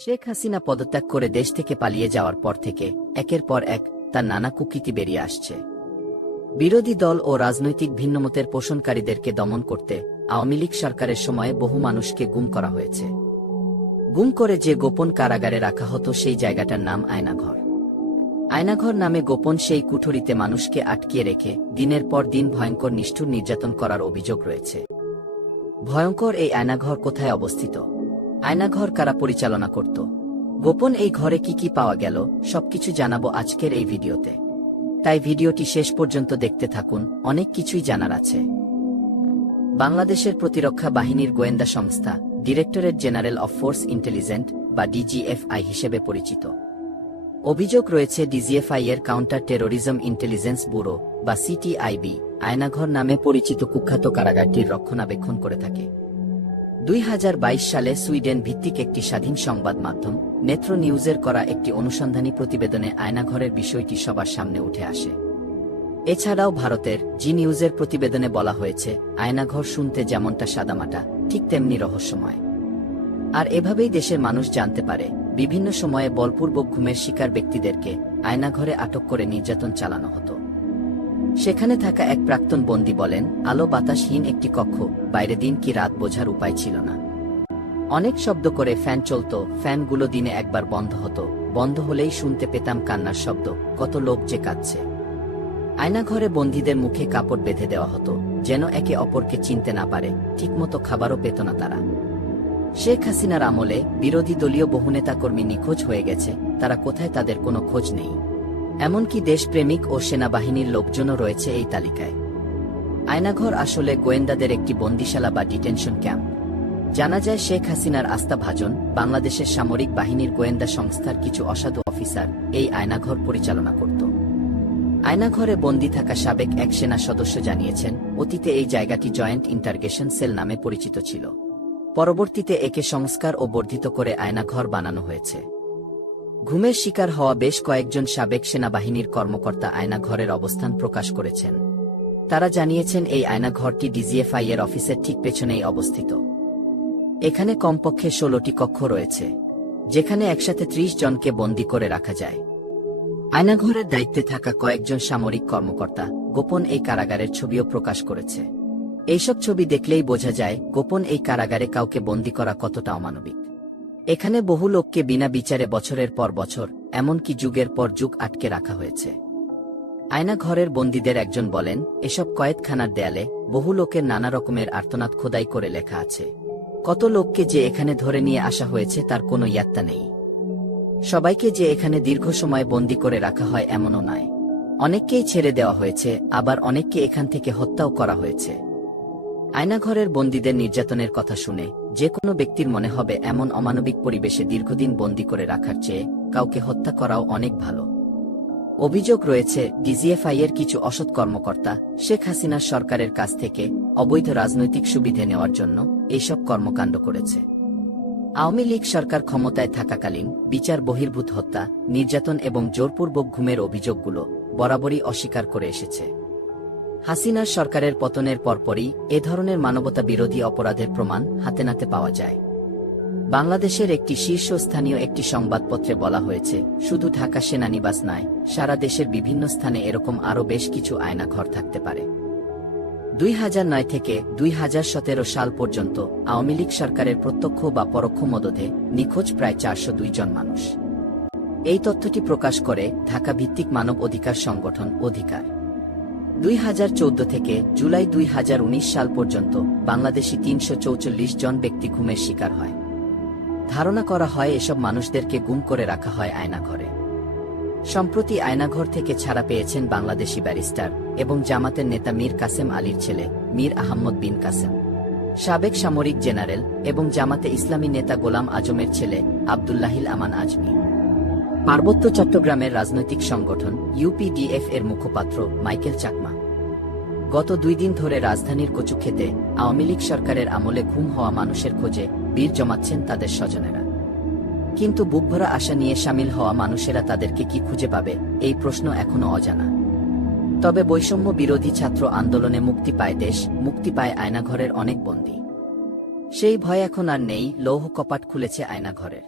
শেখ হাসিনা পদত্যাগ করে দেশ থেকে পালিয়ে যাওয়ার পর থেকে একের পর এক তার নানা কুকীর্তি বেরিয়ে আসছে। বিরোধী দল ও রাজনৈতিক ভিন্নমতের পোষণকারীদেরকে দমন করতে আওয়ামী লীগ সরকারের সময়ে বহু মানুষকে গুম করা হয়েছে। গুম করে যে গোপন কারাগারে রাখা হতো সেই জায়গাটার নাম আয়নাঘর। আয়নাঘর নামে গোপন সেই কুঠরিতে মানুষকে আটকিয়ে রেখে দিনের পর দিন ভয়ঙ্কর নিষ্ঠুর নির্যাতন করার অভিযোগ রয়েছে। ভয়ঙ্কর এই আয়নাঘর কোথায় অবস্থিত? আয়নাঘর কারা পরিচালনা করত? গোপন এই ঘরে কি কি পাওয়া গেল সবকিছু জানাবো আজকের এই ভিডিওতে। তাই ভিডিওটি শেষ পর্যন্ত দেখতে থাকুন, অনেক কিছুই জানার আছে। বাংলাদেশের প্রতিরক্ষা বাহিনীর গোয়েন্দা সংস্থা directorate general of force intelligent বা ডিজিএফআই হিসেবে পরিচিত। অভিযোগ রয়েছে ডিজিএফআই এর কাউন্টার টেরোরিজম ইন্টেলিজেন্স ব্যুরো বা সিটিআইবি আয়নাঘর নামে পরিচিত কুখ্যাত কারাগারটির রক্ষণাবেক্ষণ করে থাকে। 2022 সালে সুইডেন ভিত্তিক একটি স্বাধীন সংবাদ মাধ্যম নেত্র নিউজের করা একটি অনুসন্ধানী প্রতিবেদনে আয়নাঘরের বিষয়টি সবার সামনে উঠে আসে। এছাড়াও ভারতের জি নিউজের প্রতিবেদনে বলা হয়েছে আয়নাঘর শুনতে যেমনটা সাদামাটা ঠিক তেমনি রহস্যময়। আর এভাবেই দেশের মানুষ জানতে পারে বিভিন্ন সময়ে বলপূর্বক ঘুমের শিকার ব্যক্তিদেরকে আয়নাঘরে আটক করে নির্যাতন চালানো হতো। সেখানে থাকা এক প্রাক্তন বন্দী বলেন, আলো বাতাসহীন একটি কক্ষ, বাইরে দিন কি রাত বোঝার উপায় ছিল না। অনেক শব্দ করে ফ্যান চলত, ফ্যানগুলো দিনে একবার বন্ধ হতো, বন্ধ হলেই শুনতে পেতাম কান্নার শব্দ, কত লোক যে কাঁদছে। আয়নাঘরে বন্দীদের মুখে কাপড় বেঁধে দেওয়া হতো যেন একে অপরকে চিনতে না পারে, ঠিকমতো খাবারও পেত না তারা। শেখ হাসিনার আমলে বিরোধী দলীয় বহু নেতাকর্মী নিখোঁজ হয়ে গেছে, তারা কোথায় তাদের কোনো খোঁজ নেই। এমনকি দেশপ্রেমিক ও সেনাবাহিনীর লোকজনও রয়েছে এই তালিকায়। আয়নাঘর আসলে গোয়েন্দাদের একটি বন্দিশালা বা ডিটেনশন ক্যাম্প। জানা যায় শেখ হাসিনার আস্থাভাজন বাংলাদেশের সামরিক বাহিনীর গোয়েন্দা সংস্থার কিছু অসাধু অফিসার এই আয়নাঘর পরিচালনা করত। আয়নাঘরে বন্দী থাকা সাবেক এক সেনা সদস্য জানিয়েছেন, অতীতে এই জায়গাটি জয়েন্ট ইন্টারগেশন সেল নামে পরিচিত ছিল। পরবর্তীতে একে সংস্কার ও বর্ধিত করে আয়নাঘর বানানো হয়েছে। ঘুমের শিকার হওয়া বেশ কয়েকজন সাবেক সেনাবাহিনীর কর্মকর্তা আয়নাঘরের অবস্থান প্রকাশ করেছেন। তারা জানিয়েছেন এই আয়নাঘরটি ডিজিএফআই এর অফিসের ঠিক পেছনেই অবস্থিত। এখানে কমপক্ষে 16টি কক্ষ রয়েছে, যেখানে একসাথে 30 জনকে বন্দী করে রাখা যায়। আয়নাঘরের দায়িত্বে থাকা কয়েকজন সামরিক কর্মকর্তা গোপন এই কারাগারের ছবিও প্রকাশ করেছে। এইসব ছবি দেখলেই বোঝা যায় গোপন এই কারাগারে কাউকে বন্দী করা কতটা অমানবিক। এখানে বহু লোককে বিনা বিচারে বছরের পর বছর, এমনকি যুগের পর যুগ আটকে রাখা হয়েছে। আয়নাঘরের বন্দীদের একজন বলেন, এসব কয়েদখানার দেয়ালে বহু লোকের নানা রকমের আর্তনাদ খোদাই করে লেখা আছে। কত লোককে যে এখানে ধরে নিয়ে আসা হয়েছে তার কোনো ইয়াত্তা নেই। সবাইকে যে এখানে দীর্ঘ সময় বন্দী করে রাখা হয় এমনও নয়। অনেককেই ছেড়ে দেওয়া হয়েছে, আবার অনেককে এখান থেকে হত্যাও করা হয়েছে। আয়নাঘরের বন্দীদের নির্যাতনের কথা শুনে যে কোনো ব্যক্তির মনে হবে এমন অমানবিক পরিবেশে দীর্ঘদিন বন্দী করে রাখার চেয়ে কাউকে হত্যা করাও অনেক ভালো। অভিযোগ রয়েছে ডিজিএফআই এর কিছু অসৎ কর্মকর্তা শেখ হাসিনার সরকারের কাছ থেকে অবৈধ রাজনৈতিক সুবিধে নেওয়ার জন্য এইসব কর্মকাণ্ড করেছে। আওয়ামী লীগ সরকার ক্ষমতায় থাকাকালীন বিচার বহির্ভূত হত্যা, নির্যাতন এবং জোরপূর্বক ঘুমের অভিযোগগুলো বরাবরই অস্বীকার করে এসেছে। হাসিনার সরকারের পতনের পরপরই এ ধরনের মানবতা বিরোধী অপরাধের প্রমাণ হাতে নাতে পাওয়া যায়। বাংলাদেশের একটি শীর্ষস্থানীয় একটি সংবাদপত্রে বলা হয়েছে, শুধু ঢাকা সেনানিবাস নয়, সারা দেশের বিভিন্ন স্থানে এরকম আরও বেশ কিছু আয়নাঘর থাকতে পারে। 2009 থেকে 2017 সাল পর্যন্ত আওয়ামী লীগ সরকারের প্রত্যক্ষ বা পরোক্ষ মদদে নিখোঁজ প্রায় 402 জন মানুষ। এই তথ্যটি প্রকাশ করে ঢাকা ভিত্তিক মানব অধিকার সংগঠন অধিকার। 2014 থেকে জুলাই 2019 সাল পর্যন্ত বাংলাদেশি 344 জন ব্যক্তি ঘুমের শিকার হয়। ধারণা করা হয় এসব মানুষদেরকে গুম করে রাখা হয় আয়নাঘরে। সম্প্রতি আয়নাঘর থেকে ছাড়া পেয়েছেন বাংলাদেশি ব্যারিস্টার এবং জামাতের নেতা মীর কাসেম আলীর ছেলে মীর আহমদ বিন কাসেম, সাবেক সামরিক জেনারেল এবং জামাতে ইসলামী নেতা গোলাম আজমের ছেলে আব্দুল্লাহিল আমান আজমি। পার্বত্য চট্টগ্রামের রাজনৈতিক সংগঠন ইউপিডিএফ এর মুখপাত্র মাইকেল চাকমা গত 2 দিন ধরে রাজধানীর কচুক্ষেতে আওয়ামী লীগ সরকারের আমলে গুম হওয়া মানুষের খোঁজে বীর জমাচ্ছেন তাদের স্বজনেরা। কিন্তু বুকভরা আশা নিয়ে সামিল হওয়া মানুষেরা তাদেরকে কি খুঁজে পাবে এই প্রশ্ন এখনো অজানা। তবে বৈষম্য বিরোধী ছাত্র আন্দোলনে মুক্তি পায় দেশ, মুক্তি পায় আয়নাঘরের অনেক বন্দী। সেই ভয় এখন আর নেই, লৌহ কপাট খুলেছে আয়নাঘরের।